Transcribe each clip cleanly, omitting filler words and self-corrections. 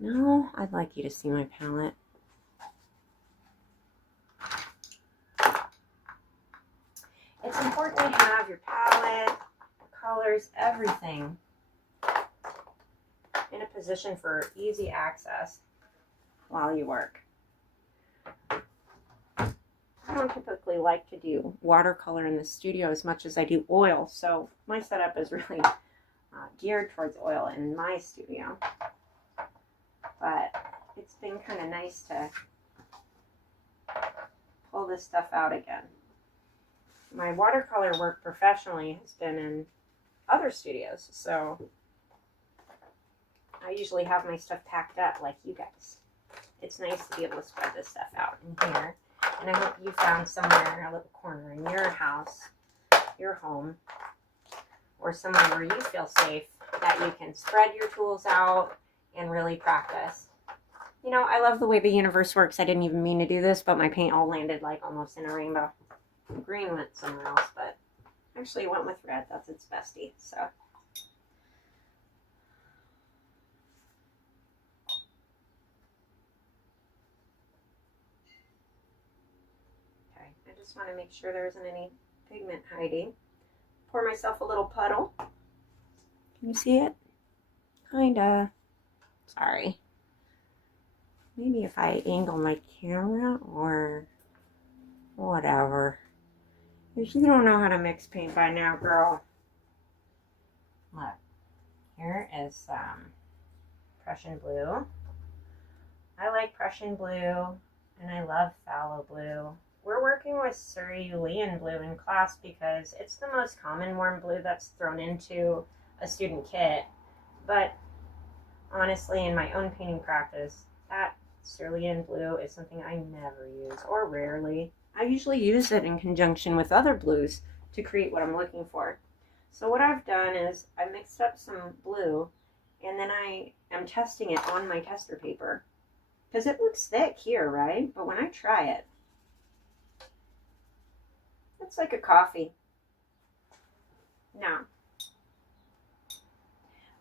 No, I'd like you to see my palette. It's important to have your palette, colors, everything in a position for easy access while you work. I don't typically like to do watercolor in the studio as much as I do oil, so my setup is really geared towards oil in my studio. But it's been kind of nice to pull this stuff out again. My watercolor work professionally has been in other studios, so I usually have my stuff packed up like you guys. It's nice to be able to spread this stuff out in here. And I hope you found somewhere, a little corner in your house, your home, or somewhere where you feel safe that you can spread your tools out and really practice. You know, I love the way the universe works. I didn't even mean to do this, but my paint all landed like almost in a rainbow. Green went somewhere else, but actually it went with red. That's its bestie, so. Okay, I just want to make sure there isn't any pigment hiding. Pour myself a little puddle. Can you see it? Kinda. Sorry. Maybe if I angle my camera or whatever. If you don't know how to mix paint by now, girl. Look, here is some Prussian blue. I like Prussian blue, and I love phthalo blue. We're working with cerulean blue in class because it's the most common warm blue that's thrown into a student kit. But honestly, in my own painting practice, that cerulean blue is something I never use, or rarely. I usually use it in conjunction with other blues to create what I'm looking for. So what I've done is I mixed up some blue, and then I am testing it on my tester paper. Because it looks thick here, right? But when I try it, it's like a coffee. Now,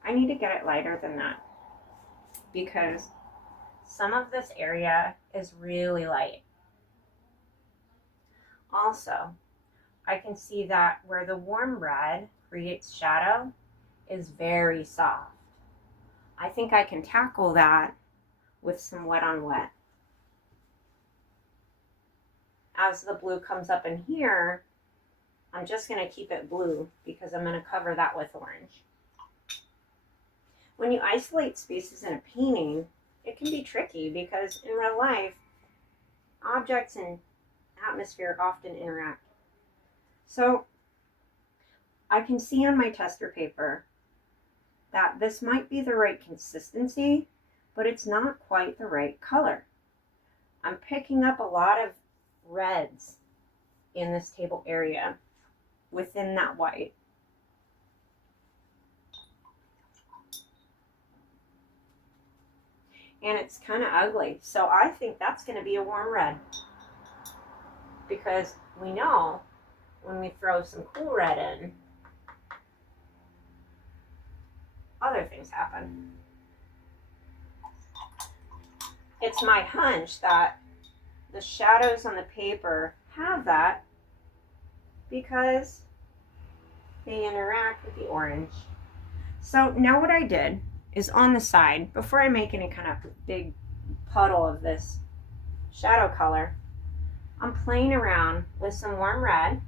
I need to get it lighter than that because some of this area is really light. Also, I can see that where the warm red creates shadow is very soft. I think I can tackle that with some wet on wet. As the blue comes up in here, I'm just going to keep it blue because I'm going to cover that with orange. When you isolate spaces in a painting, it can be tricky because in real life, objects and atmosphere often interact. So I can see on my tester paper that this might be the right consistency, but it's not quite the right color. I'm picking up a lot of reds in this table area within that white. And it's kind of ugly. So I think that's going to be a warm red. Because we know when we throw some cool red in, other things happen. It's my hunch that the shadows on the paper have that because they interact with the orange. So now what I did is on the side, before I make any kind of big puddle of this shadow color, I'm playing around with some warm red,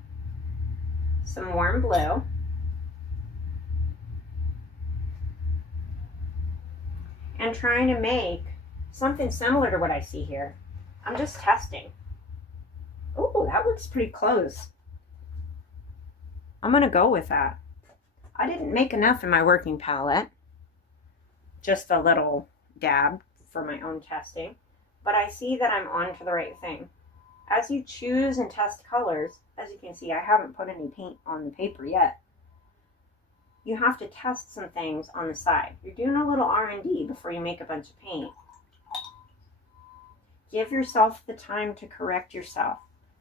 some warm blue, and trying to make something similar to what I see here. I'm just testing. Oh, that looks pretty close. I'm gonna go with that. I didn't make enough in my working palette. Just a little dab for my own testing. But I see that I'm on to the right thing. As you choose and test colors, as you can see, I haven't put any paint on the paper yet. You have to test some things on the side. You're doing a little R&D before you make a bunch of paint. Give yourself the time to correct yourself.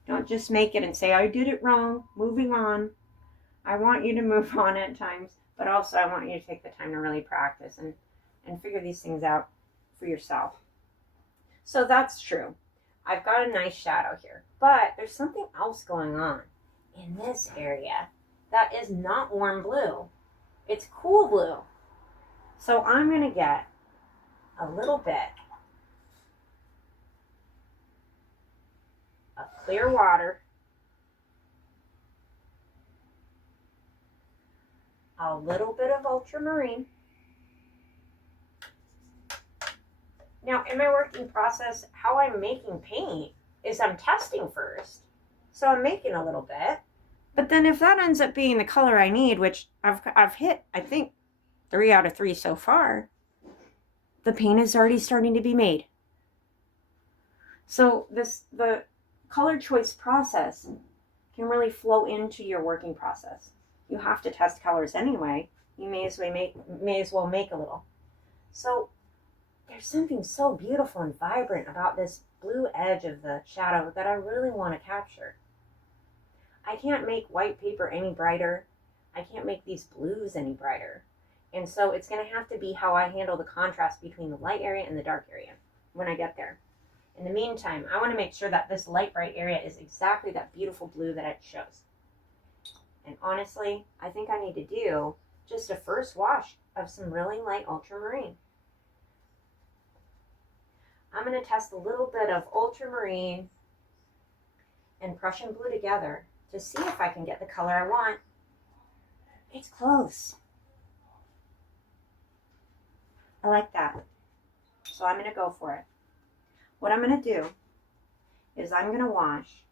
Don't just make it and say, I did it wrong, moving on. I want you to move on at times, but also I want you to take the time to really practice and figure these things out for yourself. So that's true. I've got a nice shadow here, but there's something else going on in this area that is not warm blue. It's cool blue. So I'm going to get a little bit of clear water, a little bit of ultramarine. Now, in my working process, how I'm making paint is I'm testing first. So I'm making a little bit. But then if that ends up being the color I need, which I've hit, I think, 3 out of 3 so far, the paint is already starting to be made. So the color choice process can really flow into your working process. You have to test colors anyway. You may as well make a little. So there's something so beautiful and vibrant about this blue edge of the shadow that I really want to capture. I can't make white paper any brighter. I can't make these blues any brighter. And so it's going to have to be how I handle the contrast between the light area and the dark area when I get there. In the meantime, I want to make sure that this light bright area is exactly that beautiful blue that it shows. And honestly, I think I need to do just a first wash of some really light ultramarine. I'm going to test a little bit of ultramarine and Prussian blue together to see if I can get the color I want. It's close. I like that. So I'm going to go for it. What I'm going to do is I'm going to wash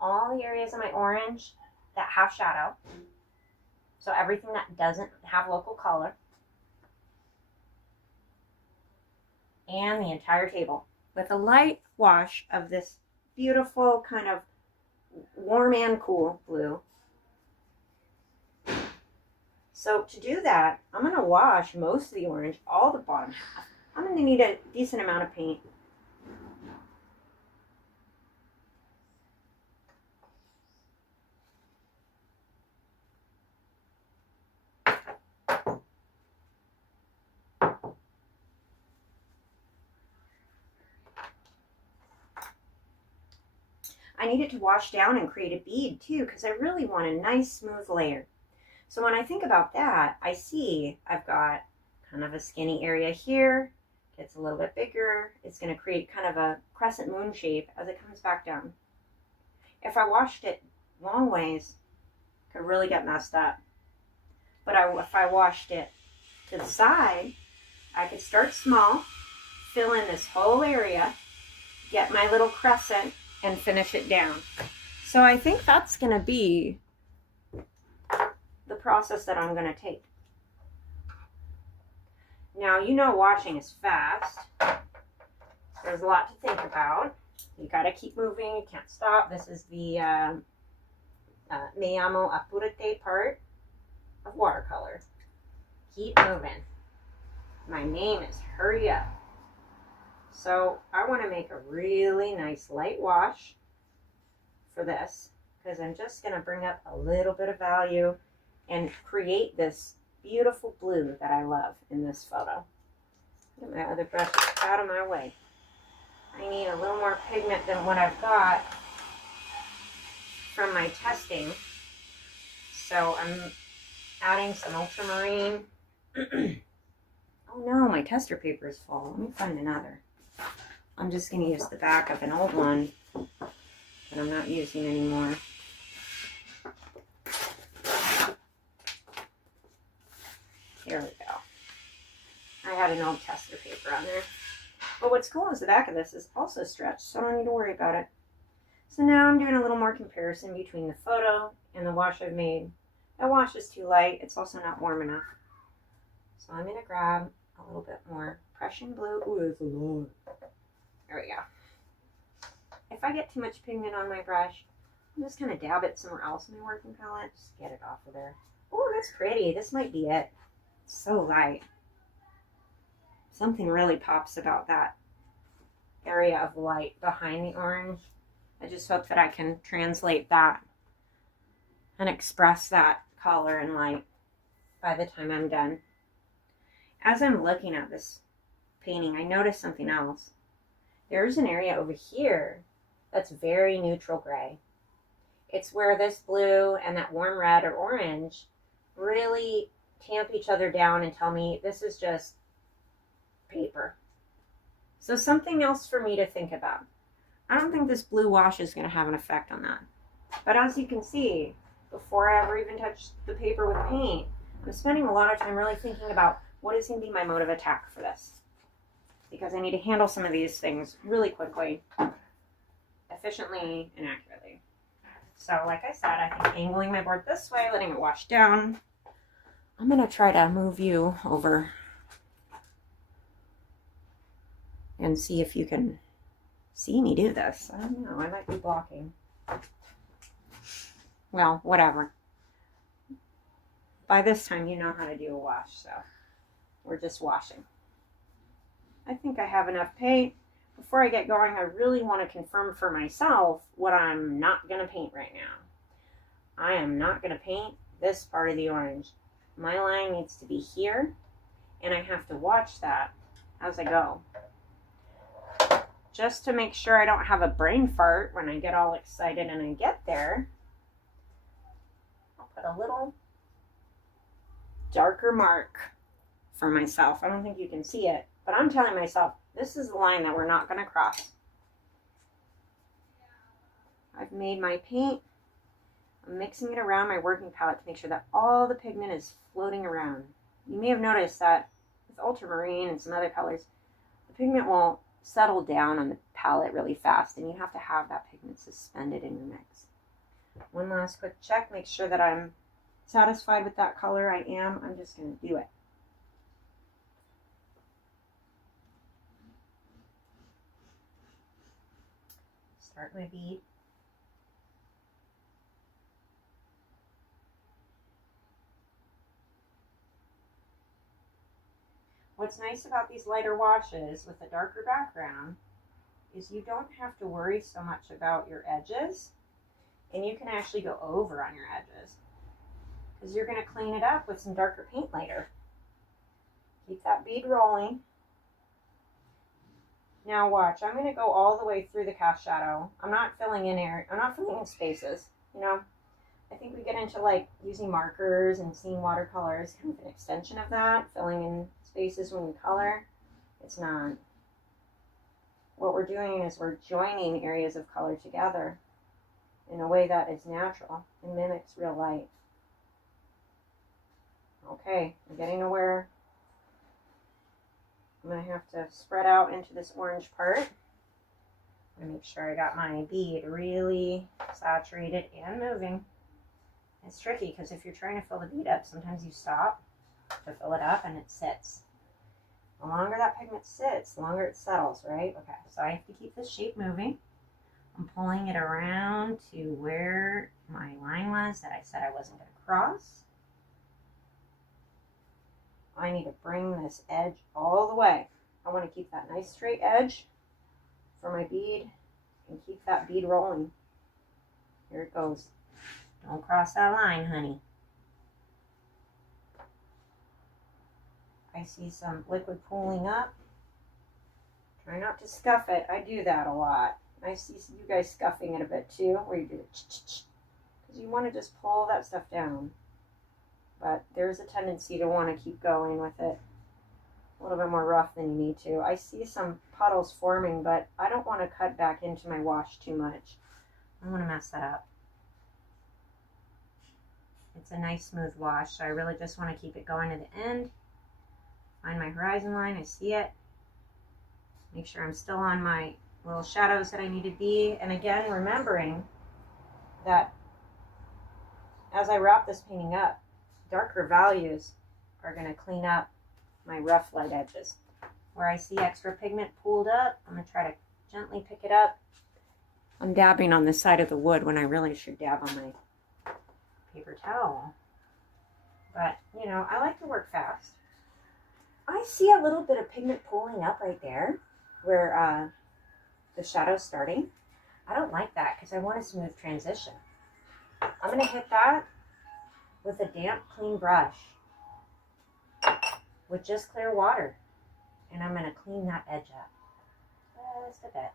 all the areas of my orange that have shadow. So everything that doesn't have local color. And the entire table with a light wash of this beautiful kind of warm and cool blue. So to do that, I'm going to wash most of the orange, all the bottom half. I'm going to need a decent amount of paint. I need it to wash down and create a bead too, because I really want a nice smooth layer. So when I think about that, I see I've got kind of a skinny area here, gets a little bit bigger. It's going to create kind of a crescent moon shape as it comes back down. If I washed it long ways, it could really get messed up. But if I washed it to the side, I could start small, fill in this whole area, get my little crescent, and finish it down. So I think that's going to be the process that I'm going to take. Now, you know washing is fast. There's a lot to think about. You got to keep moving. You can't stop. This is the Me Llamo Apúrate part of watercolor. Keep moving. My name is Hurry Up. So I want to make a really nice light wash for this because I'm just going to bring up a little bit of value and create this beautiful blue that I love in this photo. Get my other brush out of my way. I need a little more pigment than what I've got from my testing. So I'm adding some ultramarine. Oh no, my tester paper is full. Let me find another. I'm just going to use the back of an old one that I'm not using anymore. Here we go. I had an old tester paper on there. But what's cool is the back of this is also stretched, so I don't need to worry about it. So now I'm doing a little more comparison between the photo and the wash I've made. That wash is too light. It's also not warm enough. So I'm going to grab a little bit more Prussian blue. Ooh, it's a lot. There we go. If I get too much pigment on my brush, I'm just going to dab it somewhere else in my working palette. Just get it off of there. Oh, that's pretty. This might be it. It's so light. Something really pops about that area of light behind the orange. I just hope that I can translate that and express that color and light by the time I'm done. As I'm looking at this painting, I noticed something else. There's an area over here that's very neutral gray. It's where this blue and that warm red or orange really tamp each other down and tell me this is just paper. So something else for me to think about. I don't think this blue wash is going to have an effect on that. But as you can see, before I ever even touch the paper with paint, I'm spending a lot of time really thinking about what is going to be my mode of attack for this. Because I need to handle some of these things really quickly, efficiently, and accurately. So like I said, I think angling my board this way, letting it wash down. I'm going to try to move you over and see if you can see me do this. I don't know, I might be blocking. Well, whatever. By this time, you know how to do a wash, so we're just washing. I think I have enough paint. Before I get going, I really want to confirm for myself what I'm not going to paint right now. I am not going to paint this part of the orange. My line needs to be here, and I have to watch that as I go. Just to make sure I don't have a brain fart when I get all excited and I get there, I'll put a little darker mark for myself. I don't think you can see it, but I'm telling myself, this is the line that we're not going to cross. I've made my paint. I'm mixing it around my working palette to make sure that all the pigment is floating around. You may have noticed that with ultramarine and some other colors, the pigment won't settle down on the palette really fast, and you have to have that pigment suspended in your mix. One last quick check, make sure that I'm satisfied with that color. I am. I'm just going to do it. Start my bead. What's nice about these lighter washes with a darker background is you don't have to worry so much about your edges, and you can actually go over on your edges because you're going to clean it up with some darker paint later. Keep that bead rolling. Now watch, I'm going to go all the way through the cast shadow. I'm not filling in spaces, you know. I think we get into like using markers and seeing watercolors, kind of an extension of that, filling in spaces when we color. It's not. What we're doing is we're joining areas of color together in a way that is natural and mimics real light. Okay, I'm getting to where I'm going to have to spread out into this orange part. I'm going to make sure I got my bead really saturated and moving. It's tricky because if you're trying to fill the bead up, sometimes you stop to fill it up and it sits. The longer that pigment sits, the longer it settles, right? Okay, so I have to keep this shape moving. I'm pulling it around to where my line was that I said I wasn't going to cross. I need to bring this edge all the way. I want to keep that nice straight edge for my bead and keep that bead rolling. Here it goes. Don't cross that line, honey. I see some liquid pooling up. Try not to scuff it. I do that a lot. I see you guys scuffing it a bit too, where you do it because you want to just pull that stuff down. But there's a tendency to want to keep going with it a little bit more rough than you need to. I see some puddles forming, but I don't want to cut back into my wash too much. I don't want to mess that up. It's a nice smooth wash, so I really just want to keep it going to the end. Find my horizon line, I see it. Make sure I'm still on my little shadows that I need to be. And again, remembering that as I wrap this painting up, darker values are going to clean up my rough light edges. Where I see extra pigment pooled up, I'm going to try to gently pick it up. I'm dabbing on the side of the wood when I really should dab on my paper towel. But, you know, I like to work fast. I see a little bit of pigment pooling up right there where the shadow's starting. I don't like that because I want a smooth transition. I'm going to hit that with a damp, clean brush with just clear water. And I'm going to clean that edge up just a bit.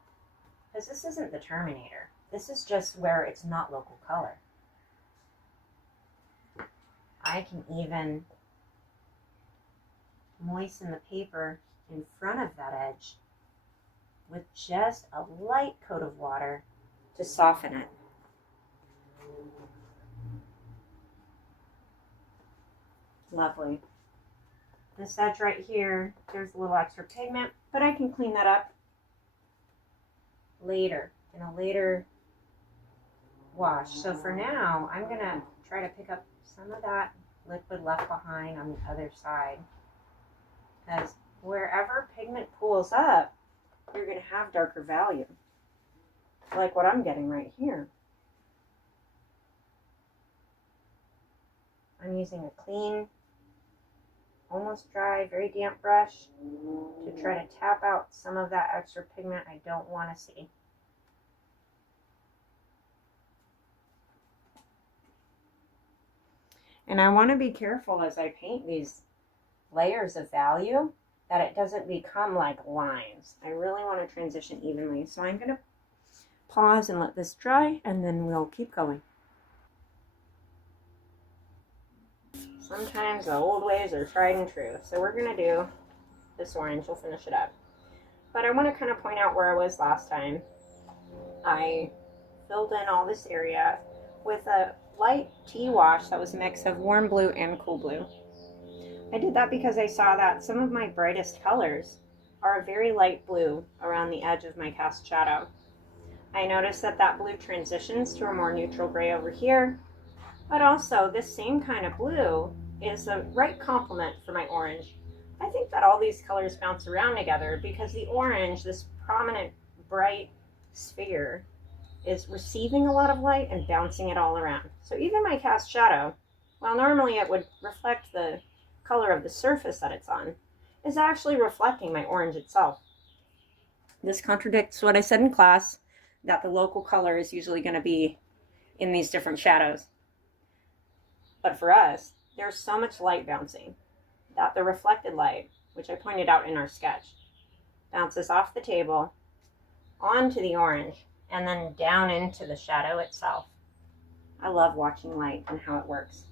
Because this isn't the Terminator. This is just where it's not local color. I can even moisten the paper in front of that edge with just a light coat of water to soften it. Lovely. This edge right here, there's a little extra pigment, but I can clean that up later, in a later wash. So for now, I'm going to try to pick up some of that liquid left behind on the other side. Because wherever pigment pools up, you're going to have darker value. Like what I'm getting right here. I'm using a clean, almost dry, very damp brush to try to tap out some of that extra pigment I don't want to see. And I want to be careful as I paint these layers of value that it doesn't become like lines. I really want to transition evenly. So I'm going to pause and let this dry, and then we'll keep going. Sometimes the old ways are tried and true. So we're going to do this orange. We'll finish it up. But I want to kind of point out where I was last time. I filled in all this area with a light tea wash that was a mix of warm blue and cool blue. I did that because I saw that some of my brightest colors are a very light blue around the edge of my cast shadow. I noticed that that blue transitions to a more neutral gray over here, but also this same kind of blue is a right complement for my orange. I think that all these colors bounce around together because the orange, this prominent bright sphere, is receiving a lot of light and bouncing it all around. So even my cast shadow, while normally it would reflect the color of the surface that it's on, is actually reflecting my orange itself. This contradicts what I said in class, that the local color is usually going to be in these different shadows. But for us, there's so much light bouncing that the reflected light, which I pointed out in our sketch, bounces off the table onto the orange and then down into the shadow itself. I love watching light and how it works.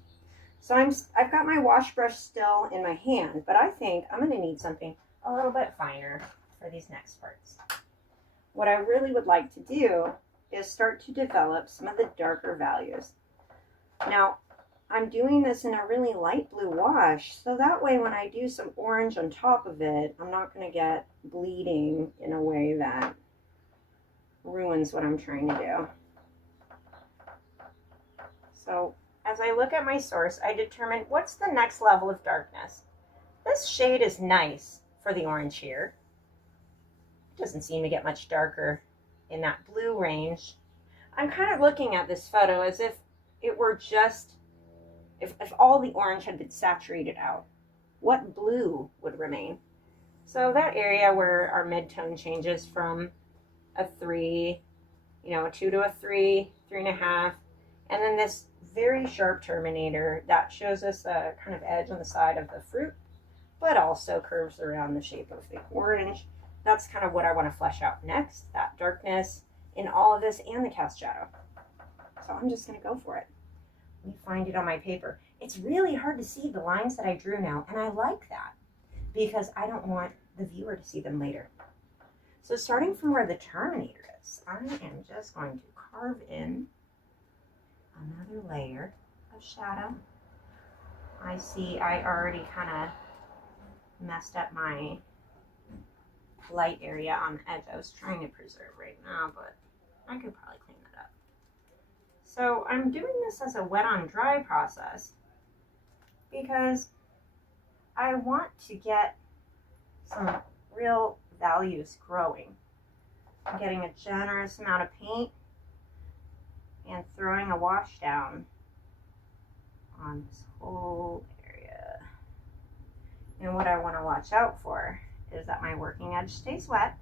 So I've got my wash brush still in my hand, but I think I'm going to need something a little bit finer for these next parts. What I really would like to do is start to develop some of the darker values. Now, I'm doing this in a really light blue wash, so that way when I do some orange on top of it, I'm not going to get bleeding in a way that ruins what I'm trying to do. So as I look at my source, I determine what's the next level of darkness. This shade is nice for the orange here. It doesn't seem to get much darker in that blue range. I'm kind of looking at this photo as if it were just, if all the orange had been saturated out, what blue would remain? So that area where our mid-tone changes from a 3, a 2 to a 3, 3.5, and then this very sharp terminator that shows us a kind of edge on the side of the fruit, but also curves around the shape of the orange. That's kind of what I want to flesh out next, that darkness in all of this and the cast shadow. So I'm just going to go for it. Let me find it on my paper. It's really hard to see the lines that I drew now, and I like that because I don't want the viewer to see them later. So starting from where the terminator is, I am just going to carve in another layer of shadow. I see I already kind of messed up my light area on the edge. I was trying to preserve right now, but I could probably clean that up. So I'm doing this as a wet on dry process because I want to get some real values growing. I'm getting a generous amount of paint and throwing a wash down on this whole area. And what I want to watch out for is that my working edge stays wet,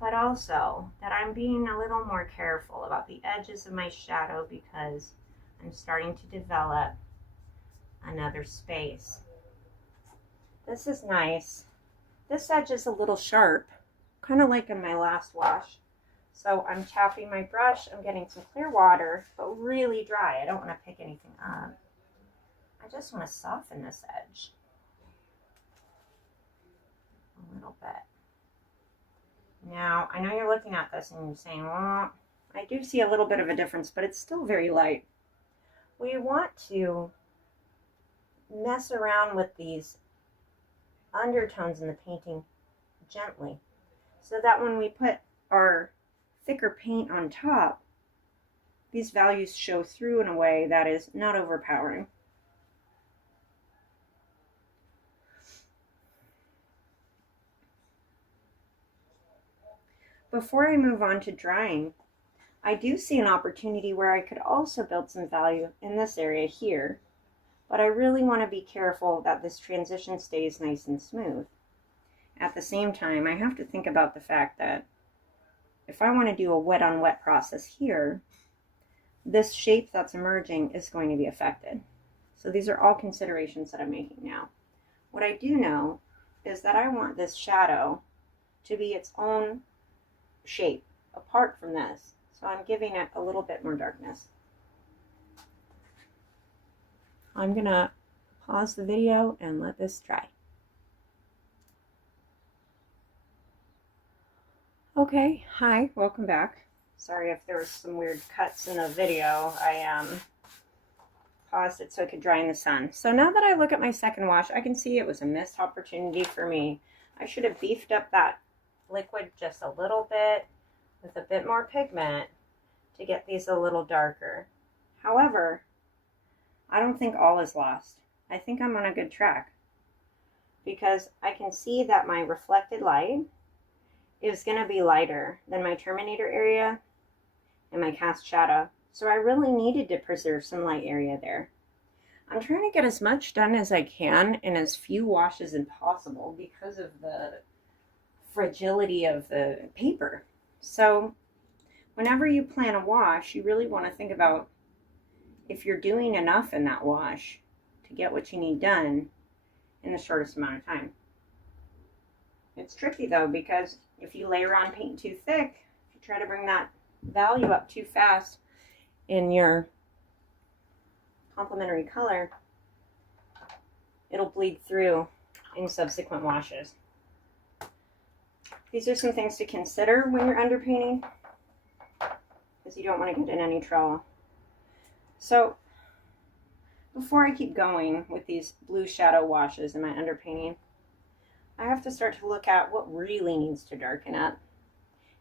but also that I'm being a little more careful about the edges of my shadow because I'm starting to develop another space. This is nice This edge is a little sharp, kind of like in my last wash. So I'm tapping my brush, I'm getting some clear water, but really dry. I don't want to pick anything up. I just want to soften this edge a little bit. Now, I know you're looking at this and you're saying, well, I do see a little bit of a difference, but it's still very light. We want to mess around with these undertones in the painting gently, so that when we put our thicker paint on top, these values show through in a way that is not overpowering. Before I move on to drying, I do see an opportunity where I could also build some value in this area here, but I really want to be careful that this transition stays nice and smooth. At the same time, I have to think about the fact that if I want to do a wet on wet process here, this shape that's emerging is going to be affected. So these are all considerations that I'm making now. What I do know is that I want this shadow to be its own shape apart from this. So I'm giving it a little bit more darkness. I'm gonna pause the video and let this dry. Okay, hi, welcome back. Sorry if there was some weird cuts in the video. I paused it so it could dry in the sun. So now that I look at my second wash, I can see it was a missed opportunity for me. I should have beefed up that liquid just a little bit with a bit more pigment to get these a little darker. However, I don't think all is lost. I think I'm on a good track, because I can see that my reflected light is going to be lighter than my terminator area and my cast shadow. So I really needed to preserve some light area there. I'm trying to get as much done as I can in as few washes as possible because of the fragility of the paper. So whenever you plan a wash, you really want to think about if you're doing enough in that wash to get what you need done in the shortest amount of time. It's tricky though, because if you layer on paint too thick, if you try to bring that value up too fast in your complementary color, it'll bleed through in subsequent washes. These are some things to consider when you're underpainting, because you don't want to get in any trouble. So before I keep going with these blue shadow washes in my underpainting, I have to start to look at what really needs to darken up,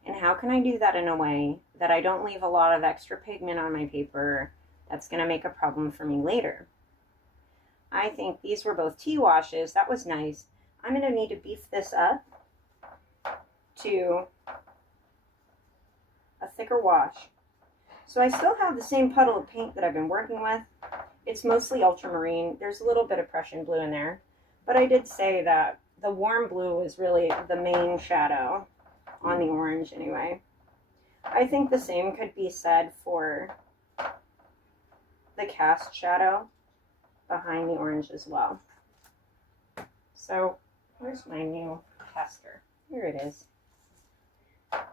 and how can I do that in a way that I don't leave a lot of extra pigment on my paper that's going to make a problem for me later. I think these were both tea washes. That was nice. I'm going to need to beef this up to a thicker wash. So I still have the same puddle of paint that I've been working with. It's mostly ultramarine. There's a little bit of Prussian blue in there, but I did say that the warm blue is really the main shadow on the orange anyway. I think the same could be said for the cast shadow behind the orange as well. So where's my new tester? Here it is. I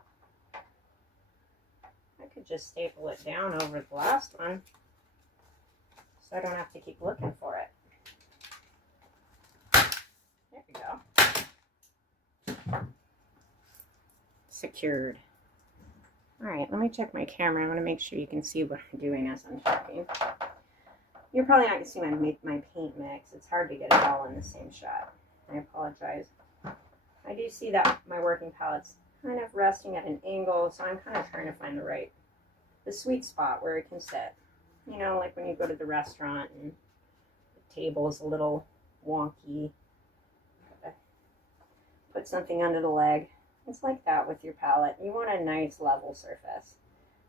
could just staple it down over the last one so I don't have to keep looking for it. There we go. Secured. Alright, let me check my camera. I want to make sure you can see what I'm doing as I'm talking. You're probably not going to see my paint mix. It's hard to get it all in the same shot. I apologize. I do see that my working palette's kind of resting at an angle, so I'm kind of trying to find the sweet spot where it can sit. You know, like when you go to the restaurant and the table is a little wonky. Put something under the leg. It's like that with your palette. You want a nice level surface.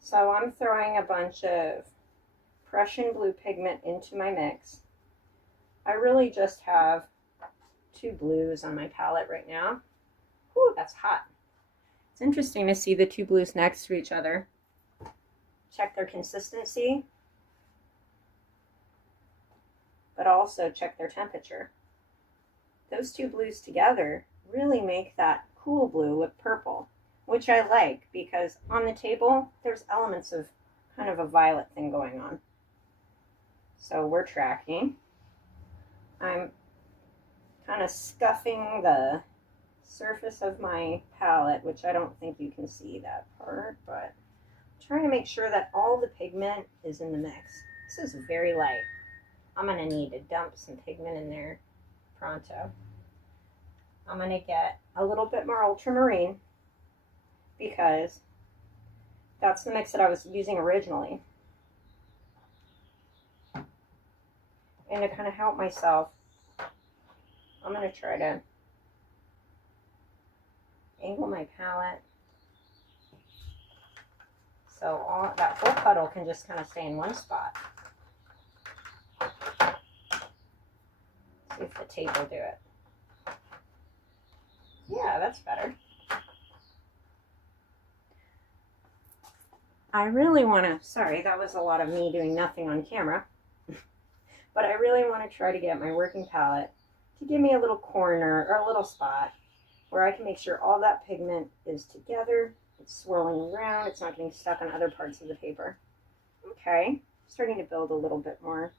So I'm throwing a bunch of Prussian blue pigment into my mix. I really just have 2 blues on my palette right now. Whew, that's hot. It's interesting to see the 2 blues next to each other. Check their consistency, but also check their temperature. Those 2 blues together really make that cool blue with purple, which I like because on the table there's elements of kind of a violet thing going on. So we're tracking. I'm kind of scuffing the surface of my palette, which I don't think you can see that part, but I'm trying to make sure that all the pigment is in the mix. This is very light. I'm going to need to dump some pigment in there pronto. I'm going to get a little bit more ultramarine because that's the mix that I was using originally. And to kind of help myself, I'm going to try to angle my palette so all that whole puddle can just kind of stay in one spot. See if the tape will do it. Yeah, that's better. I really want to, sorry, that was a lot of me doing nothing on camera, but I really want to try to get my working palette to give me a little corner or a little spot where I can make sure all that pigment is together, it's swirling around, it's not getting stuck on other parts of the paper. Okay, starting to build a little bit more